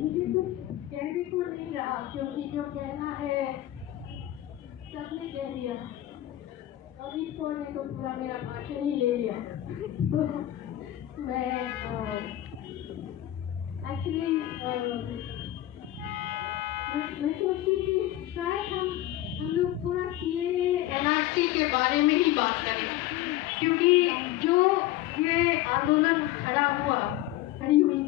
मुझे कुछ कहने को नहीं रहा, क्योंकि जो कहना है सबने कह दिया। अभी ने तो पूरा मेरा भाषण ही ले लिया। मैं एक्चुअली मैं सोचती थी शायद हम लोग थोड़ा एनआरसी के बारे में ही बात करें, क्योंकि जो ये आंदोलन खड़ी हुई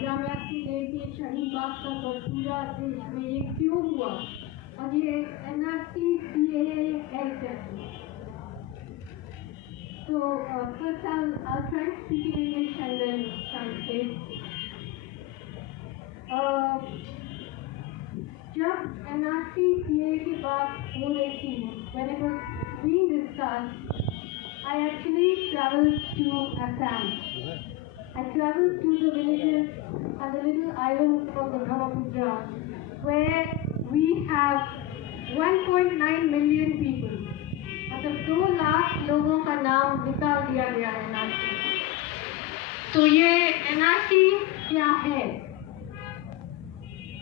जामिया के शहीद बाग तक और पूरा देश में ये क्यों हुआ, और ये एनआरसी सीएए है कैसे। So first I'll try to speak in English and then translate. जब एनआरसी सीएए की बात हो रही थी, when it was being discussed, I actually traveled to Assam. I traveled to the villages and the little islands of the Brahmaputra, where we have 1.9 million people. मतलब 2 लाख लोगों का नाम निकाल दिया गया है एनआरसी। तो ये एनआरसी क्या है,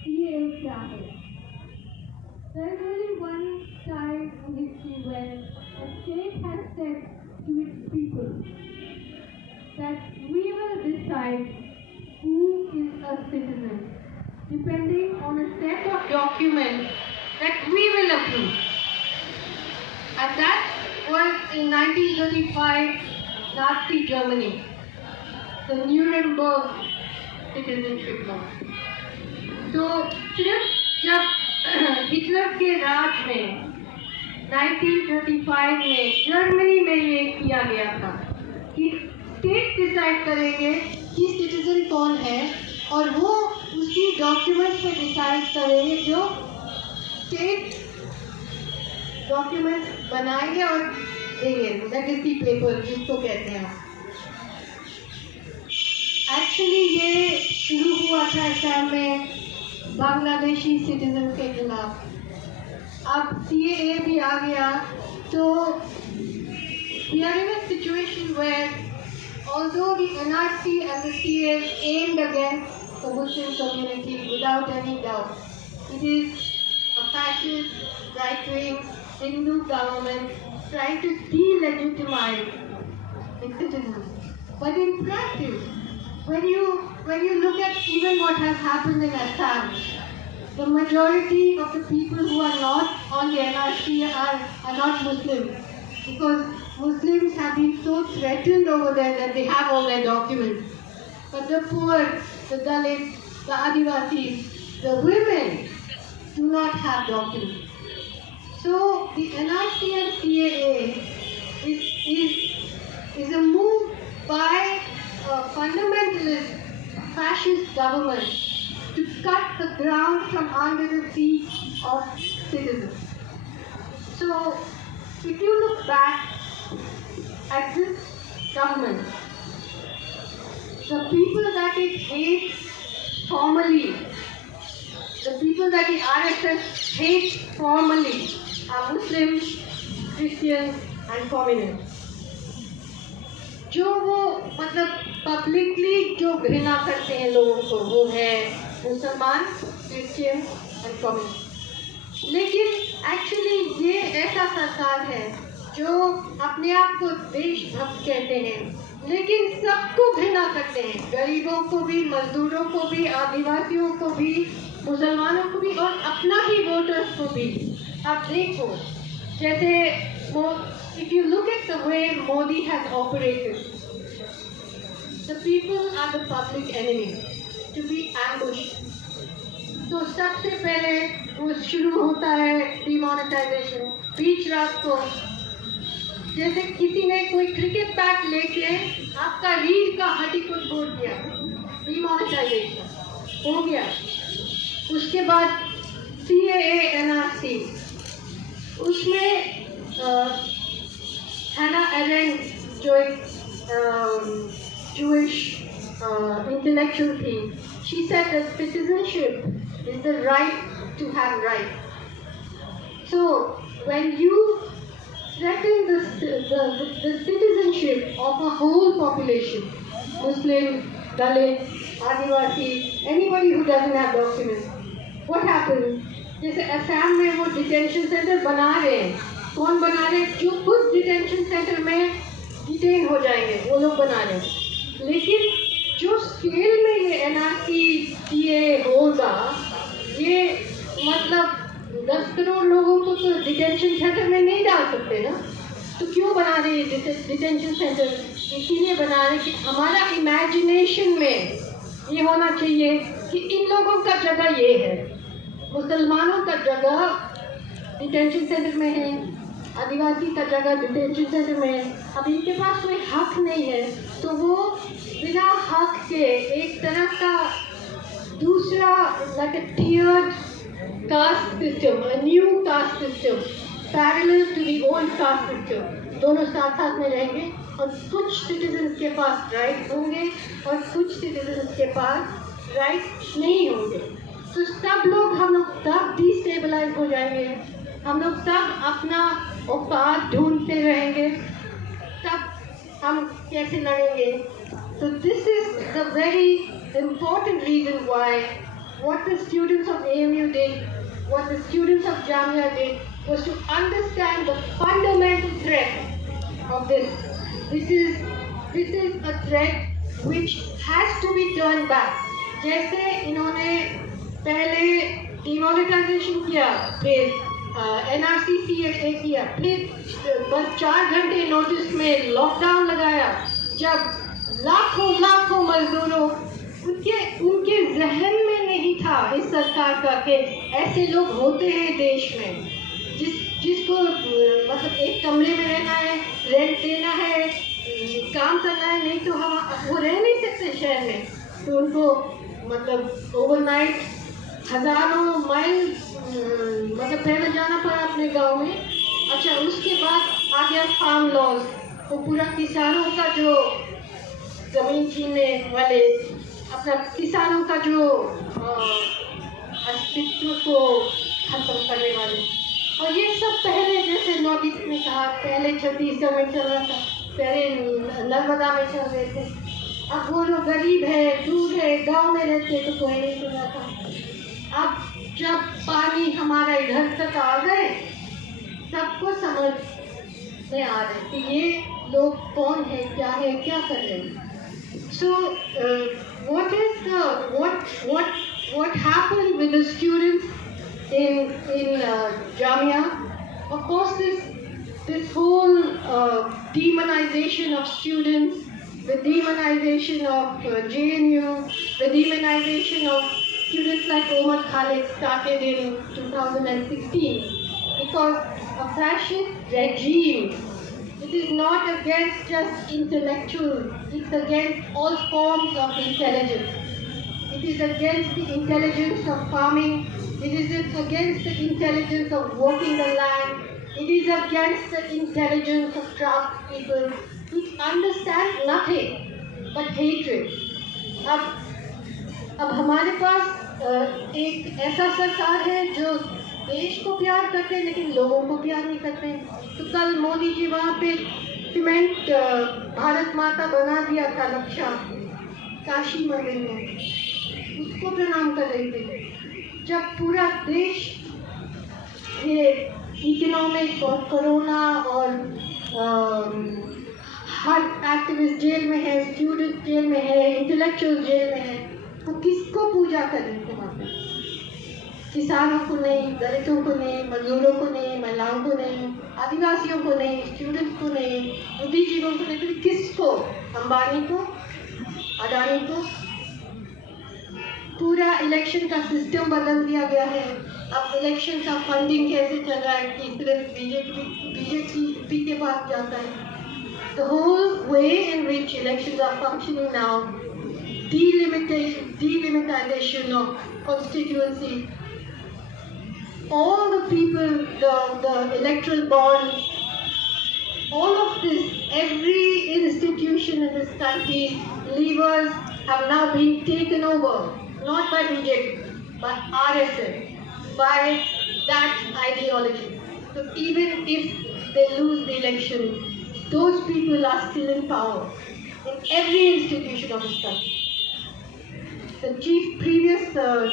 ये क्या है? There is only one time in history when a state has said to its people that we will decide who is a citizen depending on a set of documents that we will approve. And that was in 1935 Nazi Germany, the Nuremberg citizenship law. तो सिर्फ जब Hitler के राज में 1935 में Germany में ये किया गया था कि स्टेट डिसाइड करेंगे कि सिटीजन कौन है, और वो उसी डॉक्यूमेंट पे डिसाइड करेंगे जो स्टेट डॉक्यूमेंट बनाएंगे और देंगे, लेगेसी पेपर जिसको कहते हैं। एक्चुअली ये शुरू हुआ था असम में बांग्लादेशी सिटीजन के खिलाफ। अब सीएए भी आ गया, तो we are in a situation where although the NRC and the CAA aimed against the Muslim community without any doubt, it is a fascist, right-wing Hindu government trying to delegitimize the citizens. But in practice, when you look at even what has happened in Assam, the majority of the people who are not on the NRC are not Muslims, because Muslims have been so threatened over there that they have all their documents. But the poor, the Dalits, the Adivasis, the women do not have documents. So the NRC and CAA is a move by a fundamentalist fascist government to cut the ground from under the feet of citizens. So if you look back at this government, the people that it hates formally, the people that the RSS hates formally are Muslims, Christians and communists. जो वो मतलब publicly जो घृणा करते हैं लोगों को, वो है मुसलमान, क्रिश्चियन एंड कम्युनिस्ट। लेकिन एक्चुअली ये ऐसा सरकार है जो अपने आप को देशभक्त कहते हैं, लेकिन सबको घृणा करते हैं, गरीबों को भी, मजदूरों को भी, आदिवासियों को भी, मुसलमानों को भी और अपना ही वोटर्स को भी। आप देखो जैसे if you look at the way Modi has operated, the people are the public enemy to be ambushed. तो सबसे पहले वो शुरू होता है डिमोनेटाइजेशन। बीच रात को जैसे किसी ने कोई क्रिकेट बैट लेके आपका रीढ़ का हड्डी को तोड़ दिया, डिमोनेटाइजेशन हो गया। उसके बाद CAA NRC, उसमें Hannah Arendt जो एक Jewish intellectual थी, she said that citizenship is the right to have rights. So when you threaten the citizenship of a whole population, Muslim, Dalit, Adivasi, anybody who doesn't have documents. What happens? जैसे असम में वो detention centre बना रहे हैं, कौन बना रहे हैं? जो खुद डिटेंशन सेंटर में डिटेन हो जाएंगे वो लोग बना रहे हैं। लेकिन जो स्केल में ये एनआरसी होगा, ये मतलब 10 करोड़ लोगों को तो डिटेंशन सेंटर में नहीं डाल सकते ना। तो क्यों बना रहे हैं डिटेंशन सेंटर? इसीलिए बना रहे कि हमारा इमेजिनेशन में ये होना चाहिए कि इन लोगों का जगह ये है, मुसलमानों का जगह डिटेंशन सेंटर में है, आदिवासी का जगह डिटेंशन सेंटर में है। अब इनके पास कोई हक नहीं है, तो वो बिना हक के एक तरह का दूसरा like a tiered caste system, a new caste system parallel to the old caste system, दोनों साथ साथ में रहेंगे और कुछ सिटीजन्स के पास राइट होंगे और कुछ सिटीजन्स के पास राइट नहीं होंगे। तो सब लोग हम लोग तब डिस्टेबलाइज हो जाएंगे, हम लोग तब अपना औकात ढूंढते रहेंगे, तब हम कैसे लड़ेंगे। तो this is the very important reason why what the students of AMU did, what the students of Jamia did, was to understand the fundamental threat of this. This is a threat which has to be turned back. जैसे इन्होंने पहले demonetisation किया, फिर NRC किया, फिर बस 4 घंटे notice में लॉकडाउन लगाया, जब लाखों मजदूरों उनके जहन में नहीं था इस सरकार का कि ऐसे लोग होते हैं देश में, जिसको मतलब एक कमरे में रहना है, रेंट देना है, काम करना है, नहीं तो हम वो रह नहीं सकते शहर में। तो उनको मतलब ओवरनाइट हज़ारों माइल मतलब पहले जाना पड़ा अपने गांव में। अच्छा, उसके बाद आ गया फार्म लॉज, वो पूरा किसानों का जो ज़मीन छीनने वाले, अपना किसानों का जो अस्तित्व को खत्म करने वाले। और ये सब पहले जैसे नॉर्थ ने कहा, पहले छत्तीसगढ़ में चल रहा था, पहले नर्मदा में चल रहे थे। अब वो लोग गरीब है, दूर है, गांव में रहते तो कोई नहीं सुना था। अब जब पानी हमारा इधर तक आ गए, सबको समझ में आ रहे कि ये लोग कौन है, क्या कर रहे हैं। So what happened with the students in Jamia? Of course, this whole demonization of students, the demonization of JNU, the demonization of students like Omar Khalid started in 2016 because a fascist regime. It is not against just intellectuals, it's against all forms of intelligence. It is against the intelligence of farming, it is against the intelligence of working the land, it is against the intelligence of craft people who understand nothing but hatred. अब हमारे पास एक ऐसा सरकार है जो देश को प्यार करते हैं लेकिन लोगों को प्यार नहीं करते हैं। तो कल मोदी जी वहाँ पे सीमेंट भारत माता बना दिया था रक्षा काशी मंदिर में, उसको प्रणाम कर रहे थे। जब पूरा देश ये इकोनॉमिक और कोरोना और हर एक्टिविस्ट जेल में है, स्टूडेंट जेल में है, इंटेलेक्चुअल जेल में है, तो किसको पूजा कर रहे थे वहाँ पे? किसानों को नहीं, दलितों को नहीं, मजदूरों को नहीं, महिलाओं को नहीं, आदिवासियों को नहीं, स्टूडेंट्स को नहीं, बुद्धिजीवियों को नहीं, तो किसको? अंबानी को, अडानी को। पूरा इलेक्शन का सिस्टम बदल दिया गया है। अब इलेक्शन का फंडिंग कैसे चल रहा है कि सिर्फ बीजेपी के पास जाता है। The whole way in which elections are functioning now, delimitation of constituency, all the people, the electoral bonds, all of this, every institution in this country, levers have now been taken over, not by BJP, by RSS, by that ideology. So even if they lose the election, those people are still in power in every institution of this country. the previous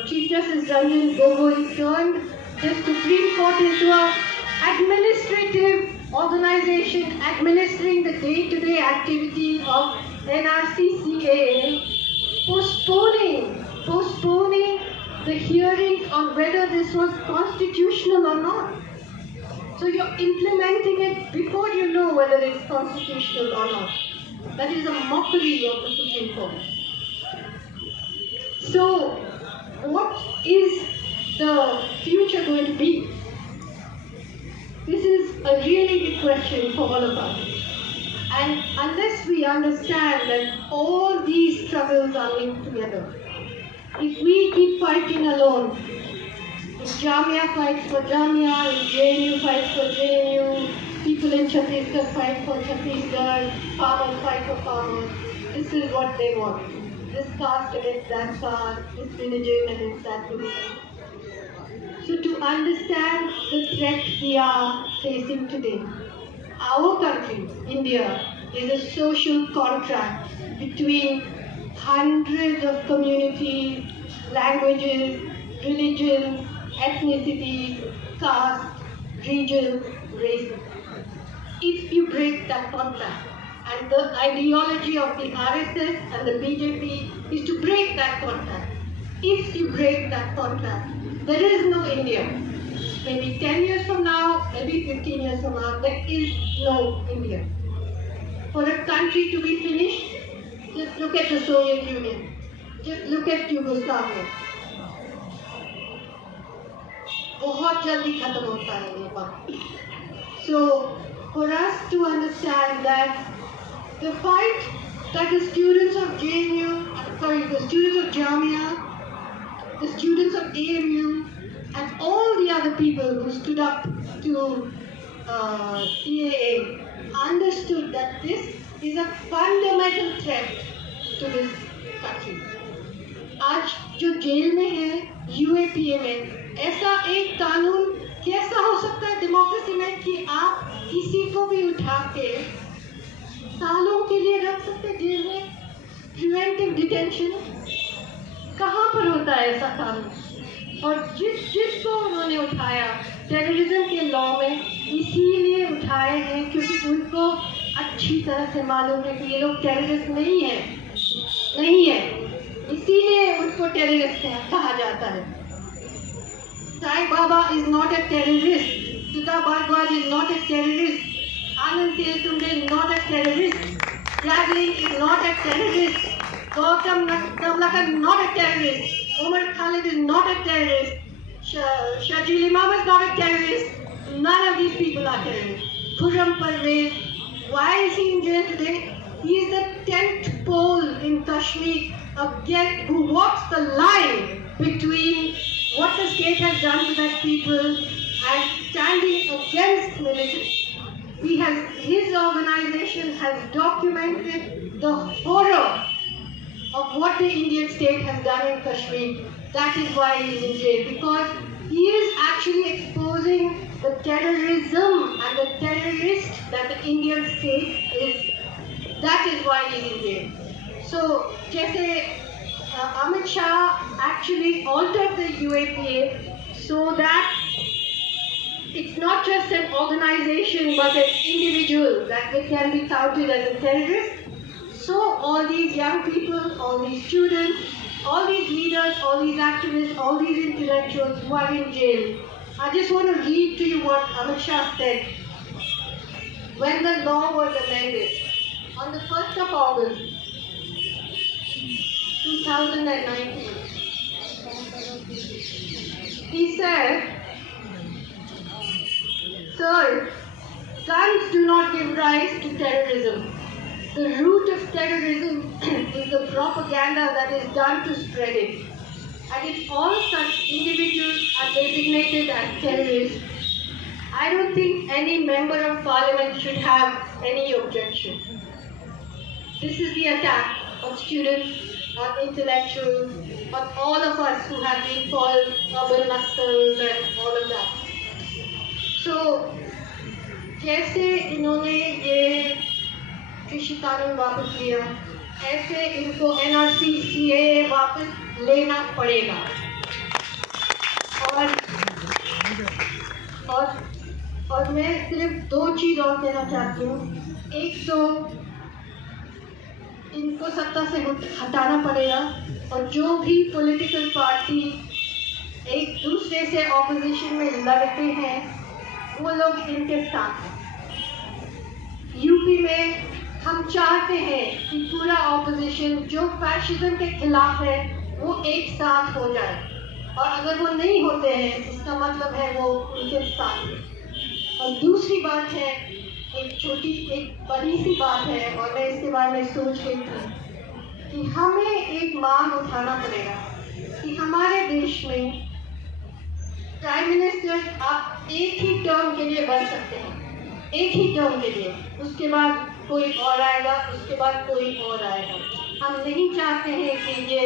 Chief Justice Ranjan Gogoi turned the Supreme Court into an administrative organization administering the day-to-day activity of NRC-CAA, postponing the hearings on whether this was constitutional or not. So you're implementing it before you know whether it's constitutional or not. That is a mockery of the Supreme Court. So, what is the future going to be? This is a really big question for all of us. And unless we understand that all these struggles are linked together, if we keep fighting alone, if Jamia fights for Jamia, if JNU fights for JNU, people in Chhattisgarh fight for Chhattisgarh, farmers fight for farmers, this is what they want. This caste against that caste, this religion against that religion. So to understand the threat we are facing today, our country, India, is a social contract between hundreds of communities, languages, religions, ethnicities, caste, regions, races. If you break that contract, and the ideology of the RSS and the BJP is to break that contract. If you break that contract, there is no India. Maybe 10 years from now, maybe 15 years from now, there is no India. For a country to be finished, just look at the Soviet Union. Just look at Yugoslavia. बहुत जल्दी खत्म होता है ये बात. So, for us to understand that the fight that the students of the students of Jamia, the students of AMU, and all the other people who stood up to CAA understood that this is a fundamental threat to this country. आज जो jail में है UAPA में, ऐसा एक कानून कैसा हो सकता है डेमोक्रेसी में कि आप किसी को भी उठा के सालों के लिए रख सकते जेल में? प्रिवेंटिव डिटेंशन कहाँ पर होता है ऐसा कानून? और जिसको उन्होंने उठाया टेररिज्म के लॉ में इसीलिए उठाए हैं क्योंकि उनको अच्छी तरह से मालूम है कि ये लोग टेररिस्ट नहीं है, इसीलिए उनको टेररिस्ट कहा जाता है. Sai Baba is not a terrorist. Sudha Bhardwaj is not a terrorist. Anand Teltunde is not a terrorist. Javelin is not a terrorist. Gautam Namlakar is not a terrorist. Umar Khalid is not a terrorist. Shajil Imam is not a terrorist. None of these people are terrorists. Khurram Parvez, why is he in jail today? He is the 10th pole in Kashmir, who walks the line between what the state has done to that people and standing against military. His organization has documented the horror of what the Indian state has done in Kashmir. That is why he is in jail, because he is actually exposing the terrorism and the terrorist that the Indian state is. That is why he is in jail. So, जैसे Amit Shah actually altered the UAPA so that it's not just an organization but an individual that can be touted as a terrorist. So all these young people, all these students, all these leaders, all these activists, all these intellectuals who are in jail, I just want to read to you what Amit Shah said when the law was amended on the 1st of August 2019. He said, "Sir, guns do not give rise to terrorism. The root of terrorism is the propaganda that is done to spread it. And if all such individuals are designated as terrorists, I don't think any member of parliament should have any objection." This is the attack on students, on intellectuals, on all of us who have been called urban Naxals and all of that. So, जैसे इन्होंने ये कृषि कानून वापस लिया, ऐसे इनको NRC CAA वापस लेना पड़ेगा। और मैं सिर्फ 2 चीज़ और कहना चाहती हूँ। एक तो इनको सत्ता से हटाना पड़ेगा, और जो भी पॉलिटिकल पार्टी एक दूसरे से ऑपोजिशन में लड़ते हैं वो लोग इनके साथ हैं। यूपी में हम चाहते हैं कि पूरा ऑपोजिशन जो फैशिज्म के खिलाफ है वो एक साथ हो जाए, और अगर वो नहीं होते हैं इसका मतलब है वो उनके साथ हैं। और दूसरी बात है, एक बड़ी सी बात है, और मैं इसके बारे में सोच रही थी कि हमें एक मांग उठाना पड़ेगा कि हमारे देश में प्राइम मिनिस्टर आप एक ही टर्म के लिए बन सकते हैं, एक ही टर्म के लिए, उसके बाद कोई और आएगा, उसके बाद कोई और आएगा। हम नहीं चाहते हैं कि ये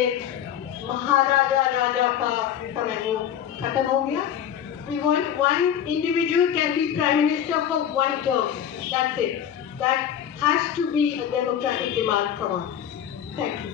महाराजा राजा का समय वो खत्म हो गया। We want one individual can be prime minister for 1 term. That's it. That has to be a democratic demand from us. Thank you.